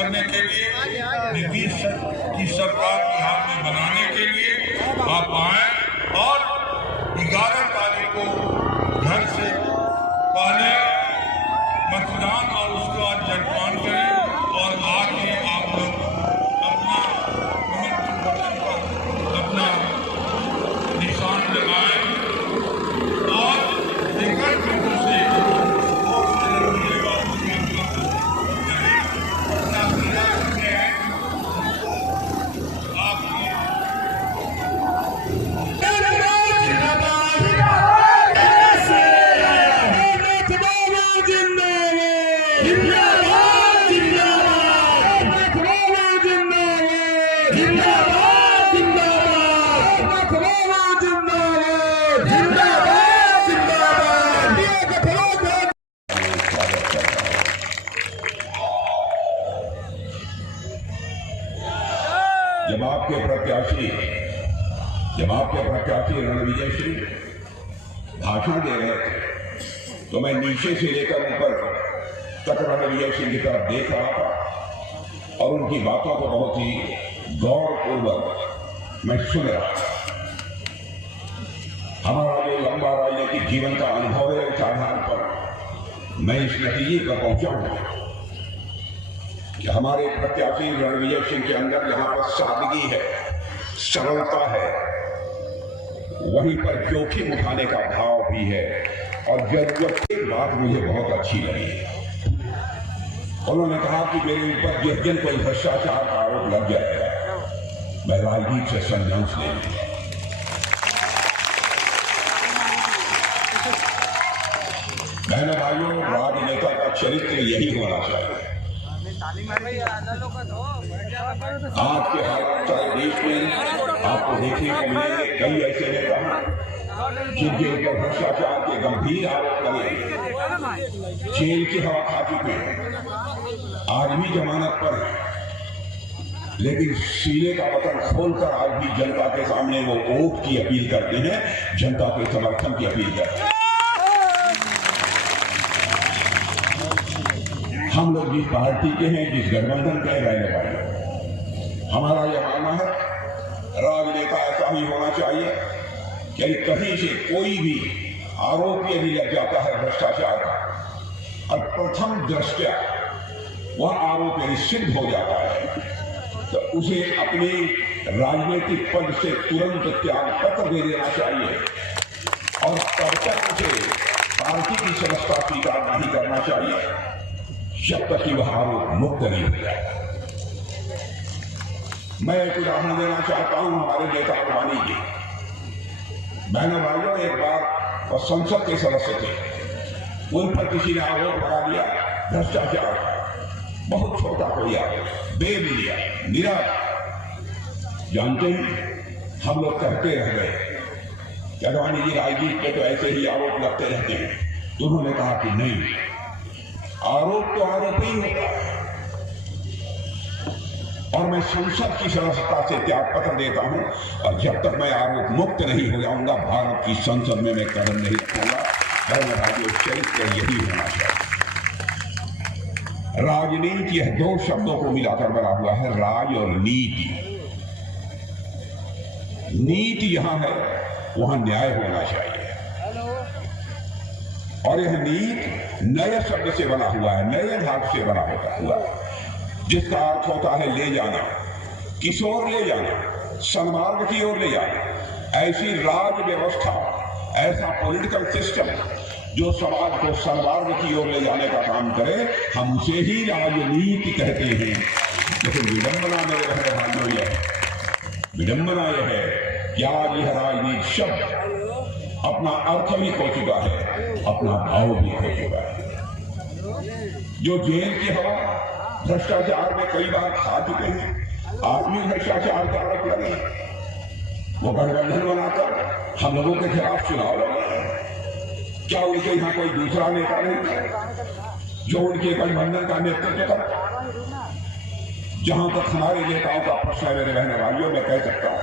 करने के लिए, नीतीश की सरकार बिहार में बनाने के लिए आप आए और 11 तारीख को घर से पहले मतदान और उसके बाद जलपान करें और आके आप लोग अपना बटन पर अपना निशान लगाएं और विकल्प बिंदु से जब आपके प्रत्याशी रणविजय सिंह भाषण दे रहे थे तो मैं नीचे से लेकर ऊपर तक रणविजय सिंह की तरफ देख रहा था और उनकी बातों को बहुत ही गौरपूर्वक मैं सुन रहा था। हमारा जो लंबा राजनीतिक जीवन का अनुभव है उस आधार पर मैं इस नतीजे पर पहुंचा हूं कि हमारे प्रत्याशी रणविजय सिंह के अंदर जहां पर सादगी है, सरलता है, वहीं पर जोखिम उठाने का भाव भी है। और जरूरत की बात मुझे बहुत अच्छी लगी, उन्होंने कहा कि मेरे ऊपर जिस दिन कोई भ्रष्टाचार का आरोप लग जाएगा मैं राजनीति से संन्यास ले लूंगा। बहनों भाइयों, राजनेता का चरित्र यही होना चाहिए। आज के हालात सारे देश में आपको देखने को मिलेंगे कई ऐसे नेता जिनके ऊपर भ्रष्टाचार के गंभीर आरोप लगे, जेल की हवा खा चुके हैं, आज भी जमानत पर है, लेकिन सीने का बटन खोलकर आज भी जनता के सामने वो वोट की अपील करते हैं, जनता के समर्थन की अपील करते हैं। हम लोग जिस पार्टी के हैं, जिस गठबंधन के रहने वाले, हमारा यह मानना है राजनेता ऐसा ही होना चाहिए कि कहीं से कोई भी आरोप यदि लग जाता है भ्रष्टाचार का और प्रथम दृष्टया वह आरोप यदि सिद्ध हो जाता है तो उसे अपने राजनीतिक पद से तुरंत त्याग पत्र दे देना चाहिए और तब तक उसे पार्टी की सदस्यता स्वीकार नहीं करना चाहिए जब तक कि वह आरोप मुक्त नहीं हो जाए। मैं एक उदाहरण देना चाहता हूं हमारे नेता अडवाणी की। बहनों भाइयों, एक बार वह संसद के सदस्य थे, उन पर किसी ने आरोप लगा दिया भ्रष्टाचार, बहुत छोटा कोई आरोप, बेबुनिया, निराश। जानते हैं, हम लोग कहते रह गए कि अडवाणी जी राजनीति में तो ऐसे ही आरोप लगते रहते हैं। तो उन्होंने कहा कि नहीं, आरोप तो आरोप ही होता है और मैं संसद की सदस्यता से त्याग पत्र देता हूं और जब तक मैं आरोप मुक्त नहीं हो जाऊंगा भारत की संसद में मैं कदम नहीं रखूंगा। चरित्र यही होना चाहिए। राजनीति यह दो शब्दों को मिलाकर बना हुआ है, राज और नीति। नीति यहां है वहां न्याय होना चाहिए और यह नीति नए शब्द से बना हुआ है, नए भाग से बना हुआ है, जिसका अर्थ होता है ले जाना, किस ओर ले जाना, सन्मार्ग की ओर ले जाना। ऐसी राज व्यवस्था, ऐसा पॉलिटिकल सिस्टम जो समाज को सन्मार्ग की ओर ले जाने का काम करे, हम उसे ही राजनीति कहते हैं। लेकिन विडंबना मेरे बहन भाइयों यह है, विडंबना यह है कि आज यह राजनीति शब्द अपना अर्थ भी खो चुका है, अपना भाव भी खो चुका है। जो जेल की हवा भ्रष्टाचार में कई बार खा चुके हैं, आज भी भ्रष्टाचार का आरोप लगे, वो गठबंधन बनाकर हम लोगों के खिलाफ चुनाव लड़े। क्या उनके यहाँ कोई दूसरा नेता नहीं जो उनके गठबंधन का नेतृत्व करता? जहां तक हमारे नेताओं का प्रश्न है मेरे बहन भाइयों, मैं कह सकता हूं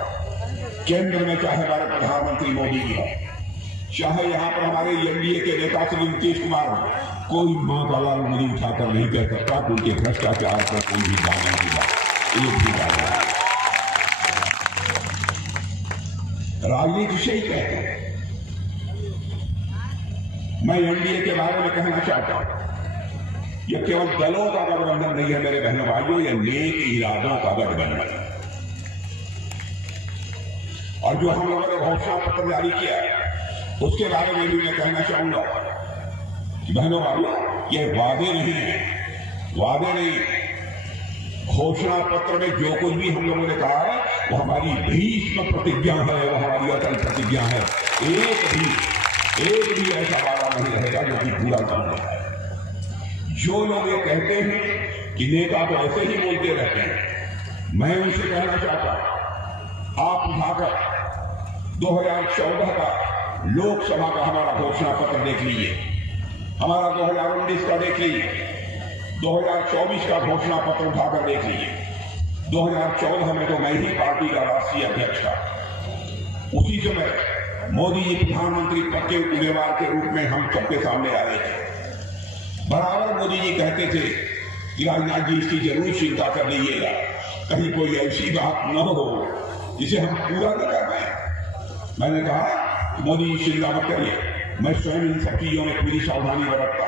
केंद्र में चाहे हमारे प्रधानमंत्री मोदी जी हो, चाहे यहां पर हमारे एनडीए के नेता श्री नीतीश कुमार हो, कोई मां का लाल उंगली उठाकर नहीं कह सकता कि उनके भ्रष्टाचार पर कोई भी दाना नहीं दिया, एक भी दाना। राजनीति से ही कहते हैं। मैं एनडीए के बारे में कहना चाहता हूं, यह केवल दलों का गठबंधन नहीं है मेरे बहनों भाइयों, यह नेक इरादों का गठबंधन है। और जो हम लोगों ने घोषणा पत्र जारी किया है उसके बारे में भी मैं कहना चाहूंगा कि बहनों भाइयों, ये वादे नहीं है, वादे नहीं। घोषणा पत्र में जो कुछ भी हम लोगों ने कहा है वो हमारी भीष्म प्रतिज्ञा है, वो हमारी अटल प्रतिज्ञा है। एक भी ऐसा वादा नहीं रहेगा जो कि पूरा करना है। जो लोग ये कहते हैं कि नेता तो ऐसे ही बोलते रहते हैं, मैं उनसे कहना चाहता हूं, आप उठाकर 2014 का लोकसभा का हमारा घोषणा पत्र देख लीजिए, हमारा 2019 का देख लीजिए, 2024 का घोषणा पत्र उठाकर देख लीजिए। 2014 में तो मैं ही पार्टी का राष्ट्रीय अध्यक्ष था। उसी समय मोदी जी प्रधानमंत्री पद के उम्मीदवार के रूप में हम सबके सामने आ रहे थे। बराबर मोदी जी कहते थे कि राजनाथ जी इसकी जरूर चिंता कर लीजिएगा, कहीं कोई ऐसी बात न हो जिसे हम पूरा न कर पाए। मैंने कहा मोदी जी चिंता मत करिए, मैं स्वयं इन सब चीजों में पूरी सावधानी बरतता।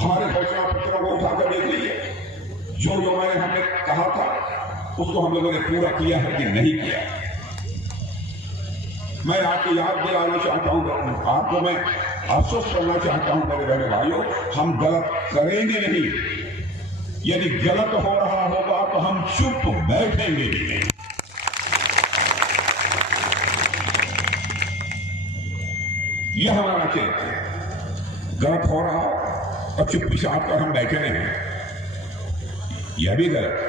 हमारे घोषणा पत्रों को उठाकर देख लीजिए, जो जो हमने कहा था उसको हम लोगों ने पूरा किया है कि नहीं किया। मैं आपको याद दिलाना चाहता हूं, आपको मैं आश्वस्त करना चाहता हूं मेरे बहने भाइयों, हम गलत करेंगे नहीं। यदि गलत हो रहा होगा तो हम चुप बैठेंगे नहीं। यह हमारा चरित्र है। गलत हो रहा हो और चुप्पी साथ कर हम बैठे नहीं, यह भी गलत है।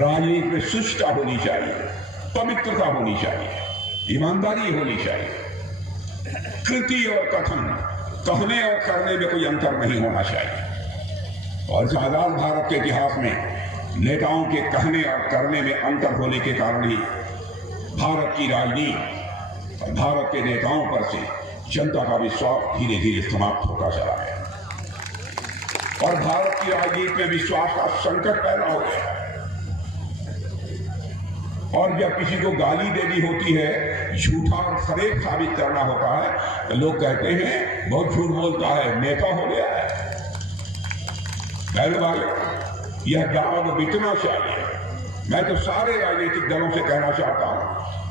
राजनीति में शुचिता होनी चाहिए, पवित्रता होनी चाहिए, ईमानदारी होनी चाहिए। कृति और कथन, कहने और करने में कोई अंतर नहीं होना चाहिए। और आजाद भारत के इतिहास में नेताओं के कहने और करने में अंतर होने के कारण ही भारत की राजनीति और भारत के नेताओं पर से जनता का विश्वास धीरे धीरे समाप्त होता चला गया और भारत की राजनीति में विश्वास का संकट पैदा हो गया। और जब किसी को गाली देनी होती है, झूठा और फरेब साबित करना होता है, तो लोग कहते हैं बहुत झूठ बोलता है, नेता हो गया है। पहले बार यह दावा बिकना चाहिए। मैं तो सारे राजनीतिक दलों से कहना चाहता हूं,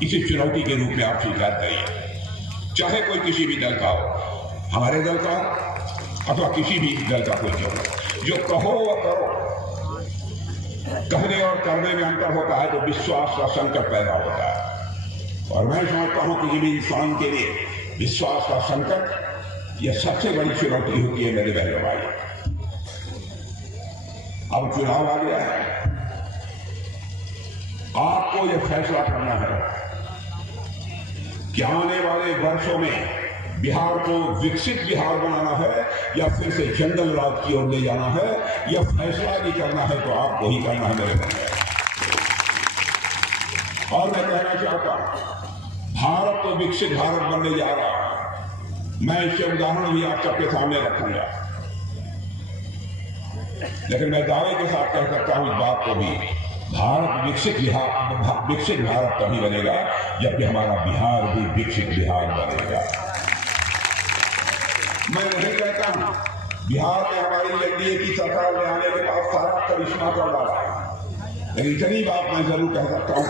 इसे चुनौती के रूप में आप स्वीकार करिए, चाहे कोई किसी भी दल का हो, हमारे दल का अथवा किसी भी दल का कोई जो कहो वह करो। कहने और करने में अंतर होता है तो विश्वास का संकट पैदा होता है। और मैं समझता हूं किसी भी इंसान के लिए विश्वास का संकट यह सबसे बड़ी चुनौती होती है मेरे बहनों भाई। अब चुनाव आ गया है, आपको यह फैसला करना है कि आने वाले वर्षों में बिहार को विकसित बिहार बनाना है या फिर से जंगल राज की ओर ले जाना है। यह फैसला भी करना है तो आपको ही करना है मेरे बहन। और मैं कहना चाहता हूं, भारत तो विकसित भारत बनने जा रहा है। मैं इसके उदाहरण भी आप सबके सामने रखूंगा, लेकिन मैं दावे के साथ कह सकता हूं इस बात को भी, भारत विकसित भारत तभी बनेगा जबकि हमारा बिहार भी विकसित बिहार बनेगा। मैं नहीं कहता हूं बिहार में हमारी एनडीए की सरकार में आने के बाद सारा करिश्मा कर डाला, लेकिन इतनी बात मैं जरूर कह सकता हूं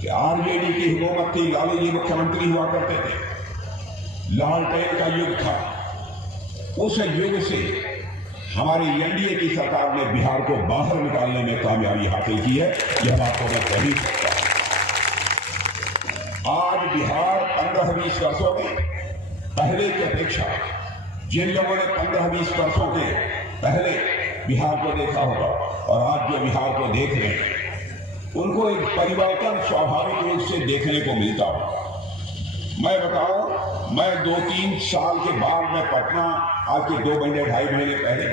कि आरजेडी की हुकूमत थी, लालू जी मुख्यमंत्री हुआ करते थे, लालटेन का युग था। उस युग से हमारी एनडीए की सरकार ने बिहार को बाहर निकालने में कामयाबी हासिल की है, यह बात को मैं कह ही सकता हूं। आज बिहार 15-20 वर्षों में पहले की अपेक्षा, जिन लोगों ने 15-20 वर्षों के पहले बिहार को देखा होगा और आज जो बिहार को देख रहे हैं, उनको एक परिवर्तन स्वाभाविक रूप से देखने को मिलता होगा। मैं बताऊं, मैं 2-3 साल के बाद मैं पटना, आज के 2 महीने 2.5 महीने पहले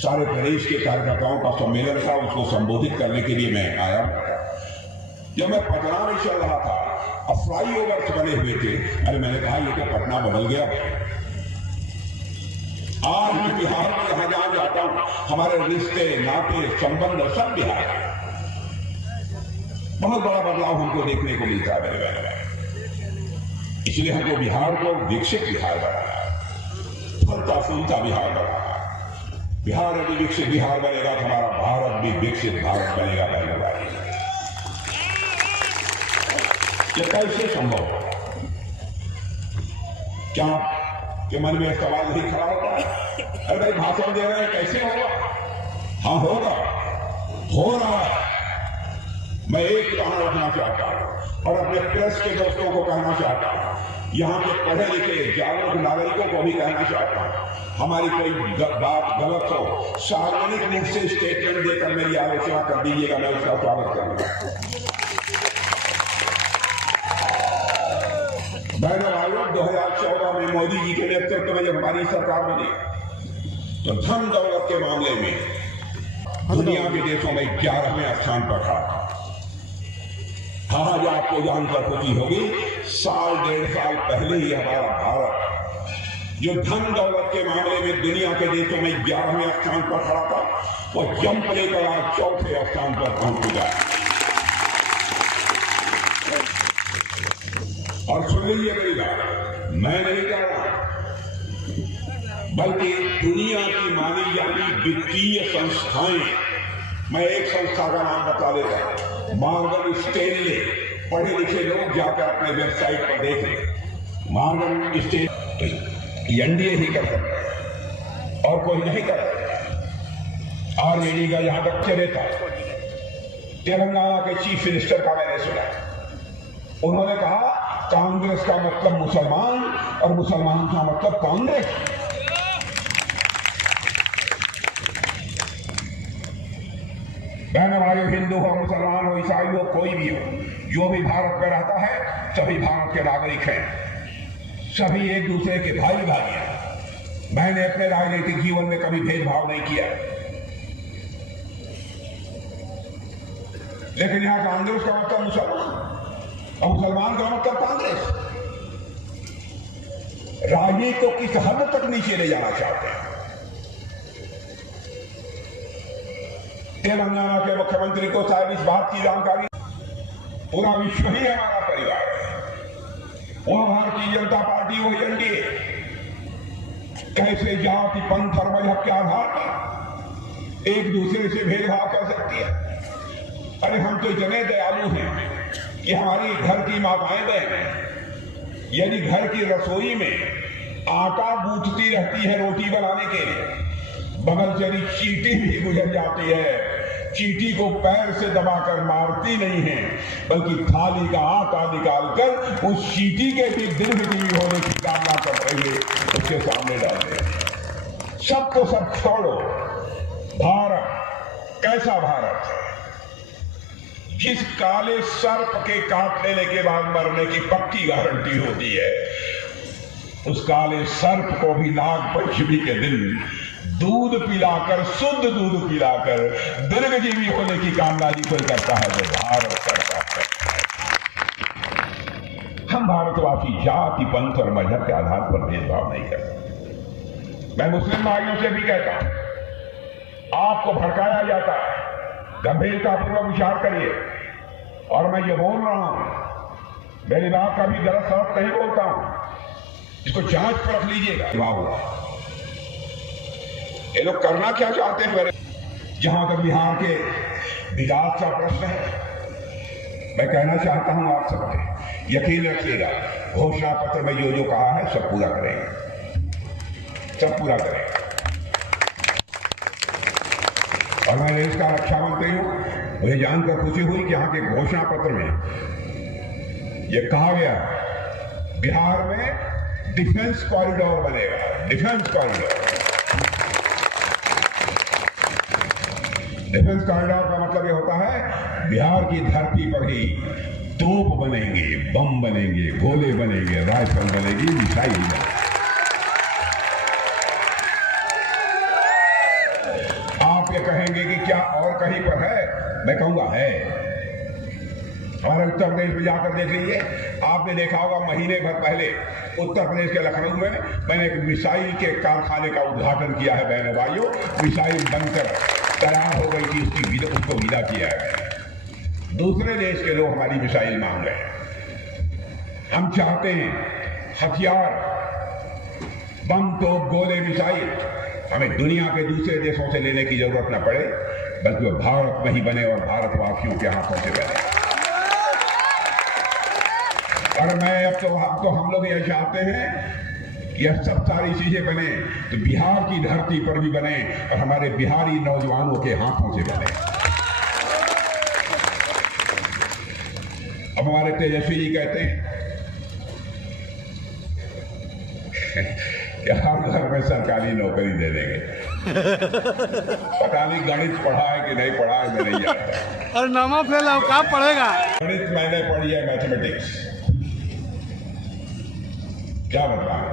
सारे प्रदेश के कार्यकर्ताओं का सम्मेलन था, उसको संबोधित करने के लिए मैं आया। जब मैं पटना में चल रहा था, फ्लाईओवर्स बने हुए थे। अरे मैंने कहा ये तो पटना बदल गया। आज मैं बिहार में जहां जहां जाता हूं, हमारे रिश्ते नाते संबंध सब बिहार है। बहुत बड़ा बदलाव हमको देखने को मिलता है मेरे भाई। इसलिए हमको बिहार को विकसित बिहार बनाना, फलता फूलता बिहार बनाना। बिहार यदि विकसित बिहार बनेगा तो हमारा भारत भी विकसित भारत बनेगा मेरे भाई। ये कैसे संभव है? क्या के मन में सवाल नहीं खड़ा होता है? अरे भाई भाषण दे रहे हैं, कैसे होगा? हाँ होगा, हो रहा है। मैं एक उदाहरण रखना चाहता हूं और अपने प्रेस के दोस्तों को कहना चाहता हूं, यहाँ के पढ़े लिखे जागरूक नागरिकों को भी कहना चाहता हूं, हमारी कोई बात गलत हो, सार्वजनिक रूप से स्टेटमेंट देकर मेरी आलोचना कर दीजिएगा, मैं उसका स्वागत करूंगा। बहनों भाइयों, 2014 में मोदी जी के नेतृत्व में जब हमारी सरकार बनी तो धन दौलत के मामले में दुनिया के देशों में 11वें स्थान पर था। आज आपको जानकर खुशी होगी, साल डेढ़ साल पहले ही हमारा भारत जो धन दौलत के मामले में दुनिया के देशों में 11वें स्थान पर खड़ा था, वो जंप लेकर आज 4थे स्थान पर पहुंच चुका है। और सुन लीजिए मेरी बात, मैं नहीं कह रहा, बल्कि दुनिया की मानी जाती वित्तीय संस्थाएं, मैं एक संस्था का नाम बता देता हूं, मॉर्गन स्टैनली। पढ़े लिखे लोग जाकर अपने वेबसाइट पर देख लें। मॉर्गन स्टैनली एनडीए ही कर सकते और कोई नहीं कर सकता। आरजेडी का यहां तक चले था, तेलंगाना के चीफ मिनिस्टर का मैंने सुना, उन्होंने कहा कांग्रेस का मतलब मुसलमान और मुसलमान का मतलब कांग्रेस। बहन भाई, हिंदू हो, मुसलमान हो, ईसाई हो, कोई भी हो, जो भी भारत में रहता है सभी भारत के नागरिक हैं, सभी एक दूसरे के भाई भाई हैं। मैंने अपने राजनीतिक जीवन में कभी भेदभाव नहीं किया, लेकिन यहां कांग्रेस का मतलब मुसलमान और मुसलमान का मतलब कांग्रेस। राजनीति को किस हद तक नीचे ले जाना चाहते हैं। तेलंगाना के मुख्यमंत्री को शायद इस बात की जानकारी, पूरा विश्व ही हमारा परिवार है, वो भारतीय जनता पार्टी, वो एनडीए कैसे जाति पंथ और मजहब के आधार पर एक दूसरे से भेदभाव कर सकती है। अरे हम तो इतने दयालु हैं कि हमारी घर की माताएं बहनें यदि घर की रसोई में आटा गूंथती रहती है रोटी बनाने के लिए, बगल से यदि चींटी भी गुजर जाती है, चींटी को पैर से दबाकर मारती नहीं है, बल्कि थाली का आटा निकालकर उस चींटी के भी दीर्घजीवी होने की कामना कर रही है, उसके सामने डाल दे। सबको सब छोड़ो। भारत कैसा भारत है जिस काले सर्प के काट लेने के बाद मरने की पक्की गारंटी होती है, उस काले सर्प को भी नाग पंचमी के दिन दूध पिलाकर, शुद्ध दूध पिलाकर दीर्घजीवी होने की कामना जी कोई करता है तो भारत करता है। हम भारतवासी जाति पंथ और मजहब के आधार पर भेदभाव नहीं करते। मैं मुस्लिम भाइयों से भी कहता हूं, आपको भड़काया जाता है, गंभीरतापूर्वक विचार करिए। और मैं ये बोल रहा हूं, मेरी बात का भी गलत सलत नहीं बोलता हूं, इसको जांच पर रख लीजिएगा। ये लोग करना क्या चाहते हैं मेरे, जहां तक बिहार के विकास का प्रश्न है, मैं कहना चाहता हूं आप सबसे, यकीन रखिएगा, घोषणा पत्र में जो जो कहा है सब पूरा करेंगे, सब पूरा करेंगे। और मैं देश का रक्षा मंत्री हूं, मुझे जानकर खुशी हुई कि यहाँ के घोषणा पत्र में यह कहा गया बिहार में डिफेंस कॉरिडोर बनेगा। डिफेंस कॉरिडोर, डिफेंस कॉरिडोर का मतलब यह होता है बिहार की धरती पर ही तोप बनेंगे, बम बनेंगे, गोले बनेंगे, राइफल बनेगी, मिसाइल बनेगी। आप ये कहेंगे कि क्या और कहीं पर है? मैं कहूंगा है। हमारे उत्तर प्रदेश में जाकर देख लीजिए, आपने देखा होगा महीने भर पहले उत्तर प्रदेश के लखनऊ में मैंने एक मिसाइल के कारखाने का उद्घाटन किया है बहनों भाइयों। मिसाइल बनकर तैयार हो गई थी, उसको विदा किया है। दूसरे देश के लोग हमारी मिसाइल मांग रहे हैं। हम चाहते हैं हथियार, बम, तोप, गोले, मिसाइल हमें दुनिया के दूसरे देशों से लेने की जरूरत न पड़े, बल्कि वो भारत में ही बने और भारतवासियों के हाथों से बने। और मैं अब तो हम लोग यह चाहते हैं कि यह सब सारी चीजें बने तो बिहार की धरती पर भी बने और हमारे बिहारी नौजवानों के हाथों से बने। अब हमारे तेजस्वी जी कहते हैं कि हर घर में सरकारी नौकरी दे देंगे। पता नहीं गणित पढ़ा है कि नहीं पढ़ा है, मैं नहीं जानता। और नामा फेल है, क्या पढ़ेगा? गणित मैंने पढ़ी है, मैथमेटिक्स। क्या बताएं,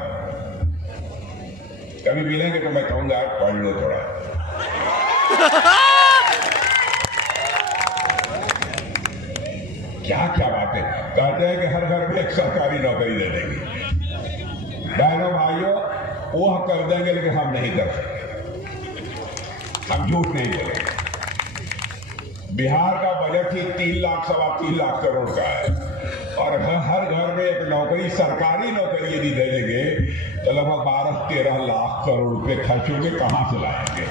कभी मिलेंगे तो मैं कहूंगा पढ़ लो थोड़ा। क्या क्या बातें कहते हैं कि हर घर में एक सरकारी नौकरी दे देंगे। बहनों भाइयों, वो हम कर देंगे, लेकिन हम नहीं कर सकते। हम झूठ नहीं बोलेंगे। बिहार का बजट ही 3 लाख, 3.25 लाख करोड़ का है और हर घर में एक नौकरी, सरकारी नौकरी यदि दे देंगे तो लगभग 12-13 लाख करोड़ रुपए खर्च होंगे। कहां से लाएंगे?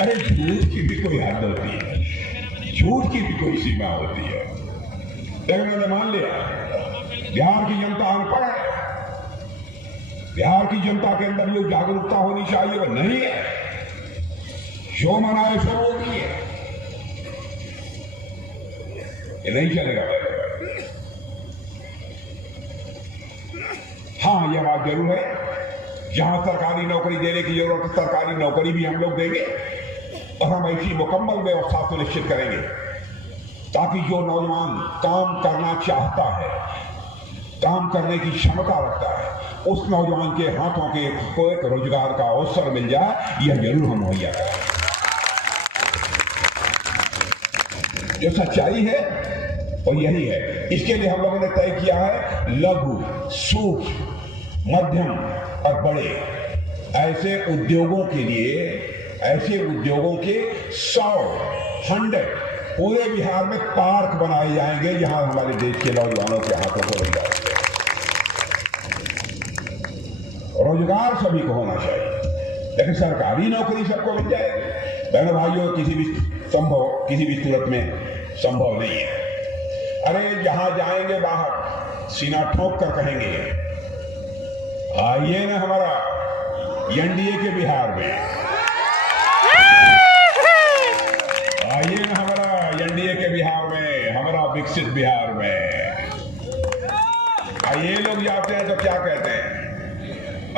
अरे झूठ की भी कोई हद होती है, झूठ की भी कोई सीमा होती है। लेकिन उन्होंने मान लिया बिहार की जनता अनपढ़ है, बिहार की जनता के अंदर जो जागरूकता होनी चाहिए वो नहीं है। जो मनाए सो होगी है, ये नहीं चलेगा। हाँ, यह बात जरूर है, जहां सरकारी नौकरी देने की जरूरत है सरकारी नौकरी भी हम लोग देंगे और हम ऐसी मुकम्मल व्यवस्था सुनिश्चित करेंगे ताकि जो नौजवान काम करना चाहता है, काम करने की क्षमता रखता है, उस नौजवान के हाथों के को एक रोजगार का अवसर मिल जाए, यह जरूर हम मुहैया करें। जो सच्चाई है वो यही है। इसके लिए हम लोगों ने तय किया है लघु, सूक्ष्म, मध्यम और बड़े ऐसे उद्योगों के लिए, ऐसे उद्योगों के 100 पूरे बिहार में पार्क बनाए जाएंगे जहां हमारे देश के नौजवानों के हाथों को रोजगार है। रोजगार सभी को होना चाहिए, लेकिन सरकारी नौकरी सबको मिल जाएगी। बहनों भाइयों, किसी भी सूरत में संभव नहीं है। अरे जहां जाएंगे बाहर सीना ठोक कर कहेंगे आइए ना हमारा एनडीए के बिहार में, आइए ना हमारा एनडीए के बिहार में, हमारा विकसित बिहार में। आइए लोग जाते हैं तो क्या कहते हैं,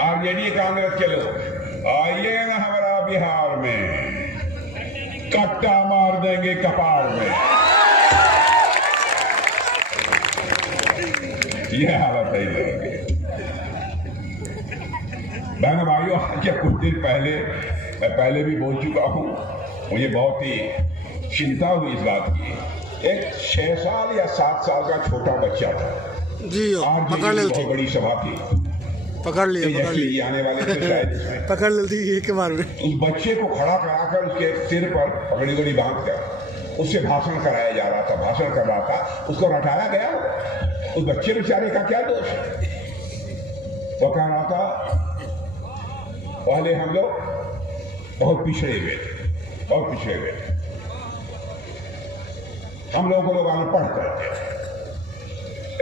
आरजेडी कांग्रेस के लोग, आइए ना हमारा बिहार में, कट्टा मार देंगे कपाड़ में। यह हालत है लोगों की। बहनों भाइयों, आज कुछ दिन पहले, मैं पहले भी बोल चुका हूं, मुझे बहुत ही चिंता हुई इस बात की। एक 6 साल या 7 साल का छोटा बच्चा था जी, पकड़ ले, बहुत बड़ी सभा थी, पकड़ लिया आने वाले थे शायद पकड़ लेती एक बार में। उस बच्चे को खड़ा कराकर उसके सिर पर पगड़ी गड़ी बांध कर उससे भाषण कराया जा रहा था, भाषण कर रहा था, उसको रटाया गया। उस बच्चे बेचारे का क्या दोष है? वो कह रहा था पहले हम लोग बहुत पिछड़े हुए थे, बहुत पिछड़े हुए थे, हम लोगों को लोग अनपढ़ कहते थे,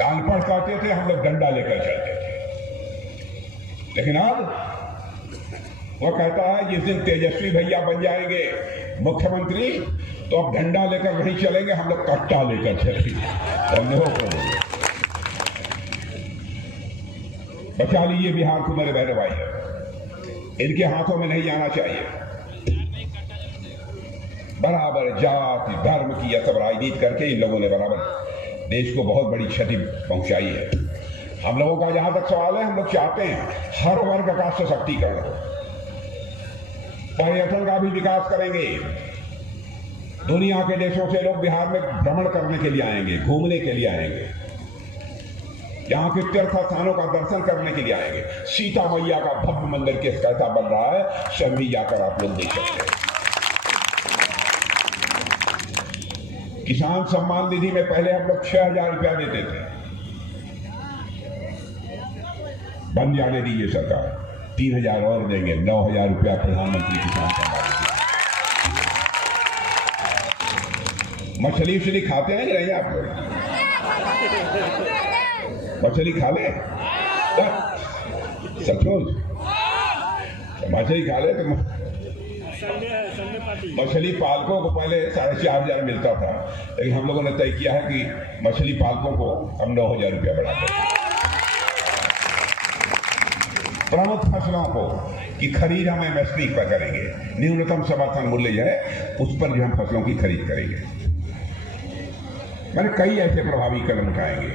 अनपढ़ कहते थे, हम लोग डंडा लेकर चलते थे। लेकिन अब वो कहता है जिस दिन तेजस्वी भैया बन जाएंगे मुख्यमंत्री तो अब डंडा लेकर नहीं चलेंगे, हम लोग कट्टा लेकर चलेंगे। बचा लीजिए बिहार को मेरे बहने भाई, इनके हाथों में नहीं जाना चाहिए। बराबर जाति धर्म की यह सब राजनीति करके इन लोगों ने बराबर देश को बहुत बड़ी क्षति पहुंचाई है। हम लोगों का जहां तक सवाल है, हम लोग चाहते हैं हर वर्ग का सशक्तिकरण हो, पर्यटन का भी विकास करेंगे। दुनिया के देशों से लोग बिहार में भ्रमण करने के लिए आएंगे, घूमने के लिए आएंगे। यहाँ के तीर्थ स्थानों का दर्शन करने के लिए आएंगे। सीता मैया का भव्य मंदिर कैसा बन रहा है, सभी जाकर आप लोग देख सकते हैं। किसान सम्मान निधि में पहले हम लोग 6,000 रुपया देते थे, बन जाने दीजिए सरकार, 3,000 और देंगे, 9,000 रुपया प्रधानमंत्री किसान सम्मान निधि। मछली उछली खाते हैं कि नहीं आप लोग? मछली खा ले सचमुच, मछली खा ले तो मछली पालकों को पहले 4,500 मिलता था, लेकिन हम लोगों ने तय किया है कि मछली पालकों को हम 9,000 रुपया बढ़ा दें। प्रमुख फसलों को की खरीद हम एमएसपी पर करेंगे, न्यूनतम समर्थन मूल्य है उस पर जो हम फसलों की खरीद करेंगे। मैंने कई ऐसे प्रभावी कदम उठाएंगे।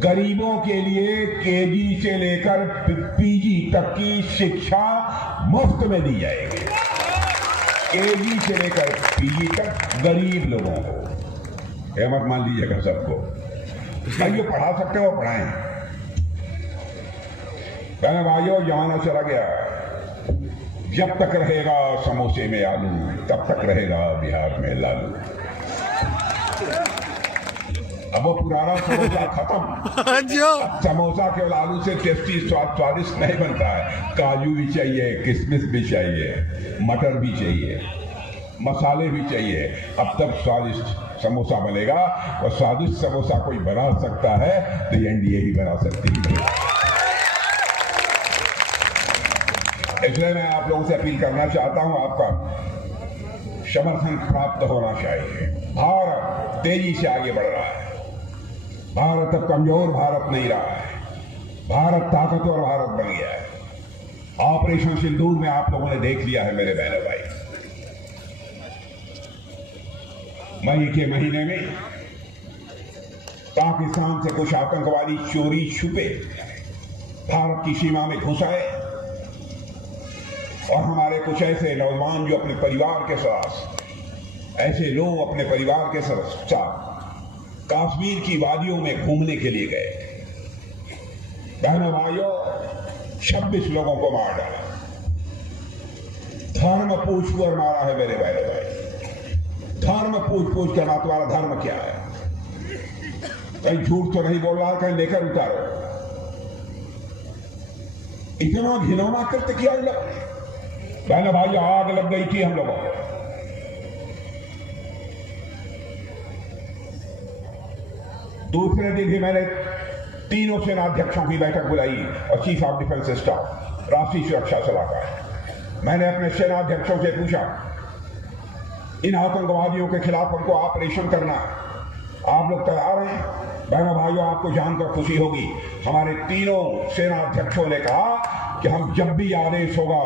गरीबों के लिए केजी से लेकर पीजी तक की शिक्षा मुफ्त में दी जाएगी। केजी से लेकर पीजी तक गरीब लोगों को, मत मान लीजिएगा सबको, जो पढ़ा सकते हो पढ़ाएं। कहने भाइयों, जमाना चला गया, जब तक रहेगा समोसे में आलू तब तक रहेगा बिहार में लालू। अब वो पुराना समोसा खत्म। समोसा केवल आलू से टेस्टी स्वादिष्ट नहीं बनता है, काजू भी चाहिए, किशमिश भी चाहिए, मटर भी चाहिए, मसाले भी चाहिए। अब तब स्वादिष्ट समोसा बनेगा, और स्वादिष्ट समोसा कोई बना सकता है तो एनडीए भी बना सकती है। इसलिए मैं आप लोगों से अपील करना चाहता हूं, आपका समर्थन प्राप्त होना चाहिए। भारत तेजी से आगे बढ़ रहा है, भारत अब कमजोर भारत नहीं रहा है, भारत ताकतवर भारत बन गया है। ऑपरेशन सिंदूर में आप लोगों ने देख लिया है मेरे बहनों भाई, मई के महीने में पाकिस्तान से कुछ आतंकवादी चोरी छुपे भारत की सीमा में घुस आए, और हमारे कुछ ऐसे नौजवान जो अपने परिवार के साथ, ऐसे लोग अपने परिवार के साथ कश्मीर की वादियों में घूमने के लिए गए। बहनों भाइयों, 26 लोगों को मार डाला, धर्म पूछ कर मारा है मेरे बहनों भाई। धर्म पूछ कर, तुम्हारा धर्म क्या है? कहीं झूठ तो नहीं बोल रहा, कहीं लेकर उतारो। इतना घिनौना कृत्य किया इन लोगों ने। बहनों भाई, आग लग गई थी हम लोगों को। दूसरे दिन ही मैंने तीनों सेनाध्यक्षों की बैठक बुलाई और चीफ ऑफ डिफेंस स्टाफ, राष्ट्रीय सुरक्षा सलाहकार। मैंने अपने सेनाध्यक्षों से पूछा, इन आतंकवादियों के खिलाफ हमको ऑपरेशन करना, आप लोग तैयार हैं? बहनों भाइयों, आपको जानकर खुशी होगी, हमारे तीनों सेनाध्यक्षों ने कहा कि हम जब भी आदेश होगा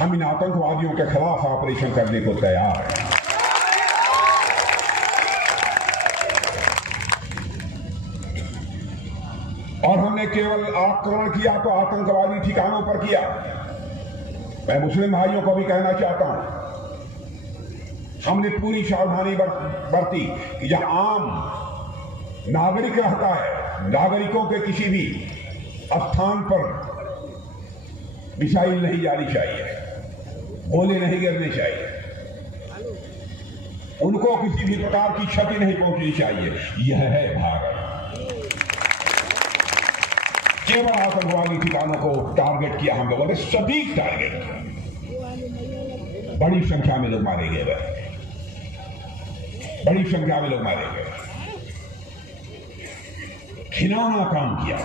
हम इन आतंकवादियों के खिलाफ ऑपरेशन करने को तैयार हैं। और हमने केवल आक्रमण किया तो आतंकवादी ठिकानों पर किया। मैं मुस्लिम भाइयों को भी कहना चाहता हूं, हमने पूरी सावधानी बरती कि जहां आम नागरिक रहता है, नागरिकों के किसी भी स्थान पर मिसाइल नहीं जानी चाहिए, गोले नहीं गिरने चाहिए, उनको किसी भी प्रकार की क्षति नहीं पहुंचनी चाहिए। यह है भारत। केवल आतंकवादी ठिकानों को टारगेट किया हम लोगों ने, सभी टारगेट किया। बड़ी संख्या में लोग मारे गए, बड़ी संख्या में लोग मारे गए। घिनौना काम किया,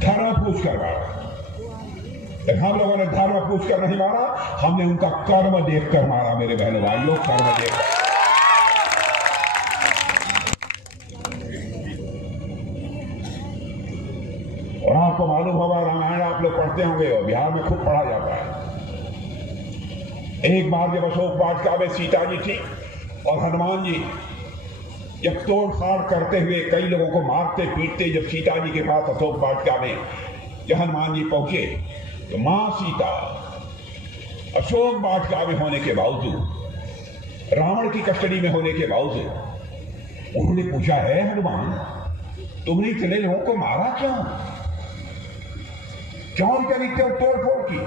धर्म पूछ कर मारा। हम लोगों ने धर्म पूछ कर नहीं मारा, हमने उनका कर्म देखकर मारा मेरे बहनों भाइयों, कर्म देखकर। और आपको मालूम होगा, रामायण आप लोग पढ़ते होंगे और बिहार में खूब पढ़ा जाता है। एक बार जब अशोक वाटिका में सीता जी थी और हनुमान जी जब तोड़फाड़ करते हुए कई लोगों को मारते पीटते जब सीता जी के पास अशोक वाटिका में जब हनुमान जी पहुंचे, तो मां सीता अशोक वाटिका में होने के बावजूद, रावण की कस्टडी में होने के बावजूद, उन्होंने पूछा, है हनुमान तुमने इतने लोगों को मारा क्यों? क्यों करी क्यों तोड़ फोड़ की?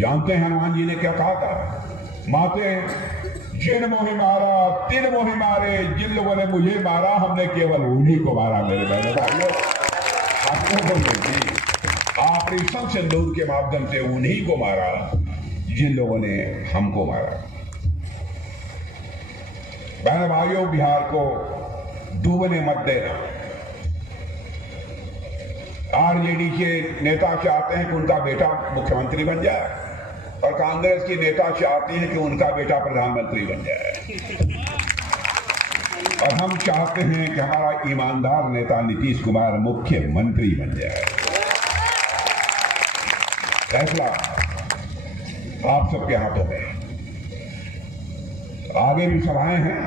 जानते हैं हनुमान जी ने क्या कहा था? माते जिन मोहि मारा तिन मोहि मारे, जिन लोगों ने मुझे मारा हमने केवल उन्हीं को मारा। मेरे बहनों भाइयों, आपको आपने सब सिंदूर के माध्यम से उन्हीं को मारा जिन लोगों ने हमको मारा। बहन भाइयों, बिहार को डूबने मत देना। आरजेडी के नेता चाहते हैं कि उनका बेटा मुख्यमंत्री बन जाए और कांग्रेस की नेता चाहती है कि उनका बेटा प्रधानमंत्री बन जाए, और हम चाहते हैं कि हमारा ईमानदार नेता नीतीश कुमार मुख्यमंत्री बन जाए। फैसला आप सबके हाथों में। आगे भी सभाएं हैं,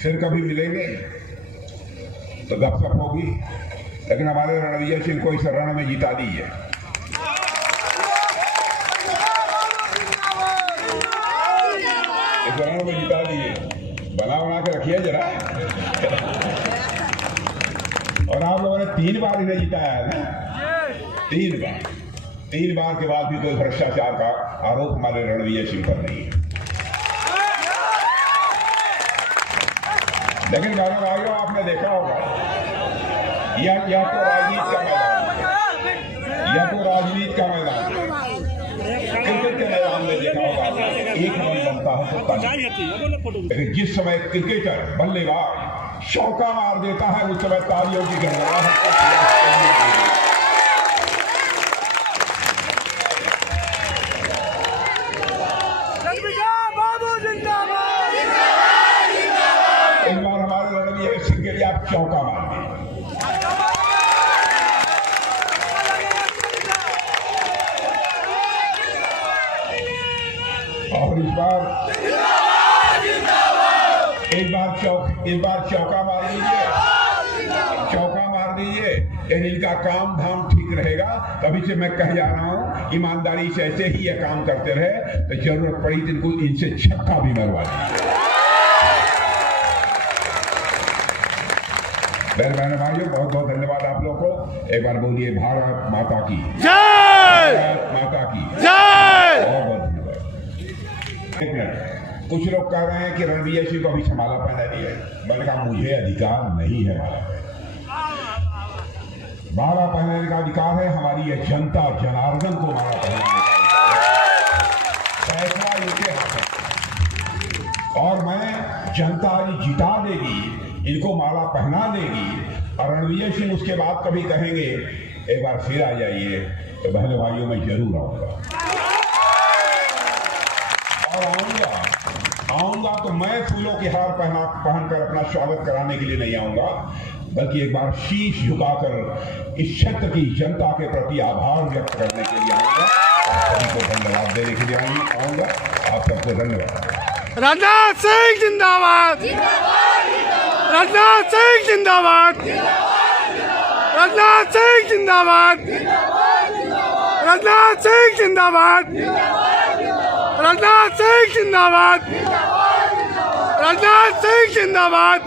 फिर कभी मिलेंगे तो गपशप होगी, लेकिन हमारे रणवीर सिंह को इस रण में जिता दीजिए। इस रण में जिता दीजिए, बना के रखिए जरा। और आप लोगों ने 3 बार इन्हें जिताया है ना, 3 बार के बाद भी कोई भ्रष्टाचार का आरोप हमारे रणवीर सिंह पर नहीं है। लेकिन बहनों भाइयों, आपने देखा होगा या तो राजनीति का मैदान, या तो राजनीति का मैदान, क्रिकेट के मैदान में देखा होगा एक रन बनता है तो ताली, लेकिन जिस समय क्रिकेटर बल्लेबाज चौका मार देता है उस समय तालियों की गड़गड़ाहट। इस बार हमारे रणवीर सिंह के लिए आप चौका मार दें। और इस बार चौका मार दीजिए, लेकिन इनका काम धाम ठीक रहेगा। तभी से मैं कह जा रहा हूं, ईमानदारी से ऐसे ही ये काम करते रहे तो जरूरत पड़ी तो इनको इनसे छक्का भी मरवा दीजिए। बहन भाइयों, बहुत बहुत धन्यवाद आप लोगों को। एक बार बोलिए भारत माता की जय, भारत माता की जय। बहुत बहुत धन्यवाद। एक मिनट, कुछ लोग कह रहे हैं कि रणवीर सिंह को अभी से माला पहना दी है। मैंने कहा मुझे अधिकार नहीं है माला पहनाने का अधिकार है हमारी यह जनता जनार्दन को माला पहनाने का फैसला इनके हाथ है, और मैं जनता जिता देगी, इनको माला पहना देगी। और रणवीर सिंह उसके बाद कभी कहेंगे एक बार फिर आ जाइए, तो बहनों भाइयों मैं जरूर आऊंगा। और आऊंगा तो मैं फूलों के हार पहनकर अपना स्वागत कराने के लिए नहीं आऊंगा, बल्कि एक बार शीश झुकाकर इस क्षेत्र की जनता के प्रति आभार व्यक्त करने के लिए आऊंगा। आप सभी को धन्यवाद देने के लिए आऊंगा। आप सबको धन्यवाद। राजनाथ सिंह जिंदाबाद, राजनाथ सिंह जिंदाबाद, राजनाथ सिंह जिंदाबाद, राजनाथ सिंह जिंदाबाद, राजनाथ सिंह जिंदाबाद, राजनाथ सिंह जिंदाबाद।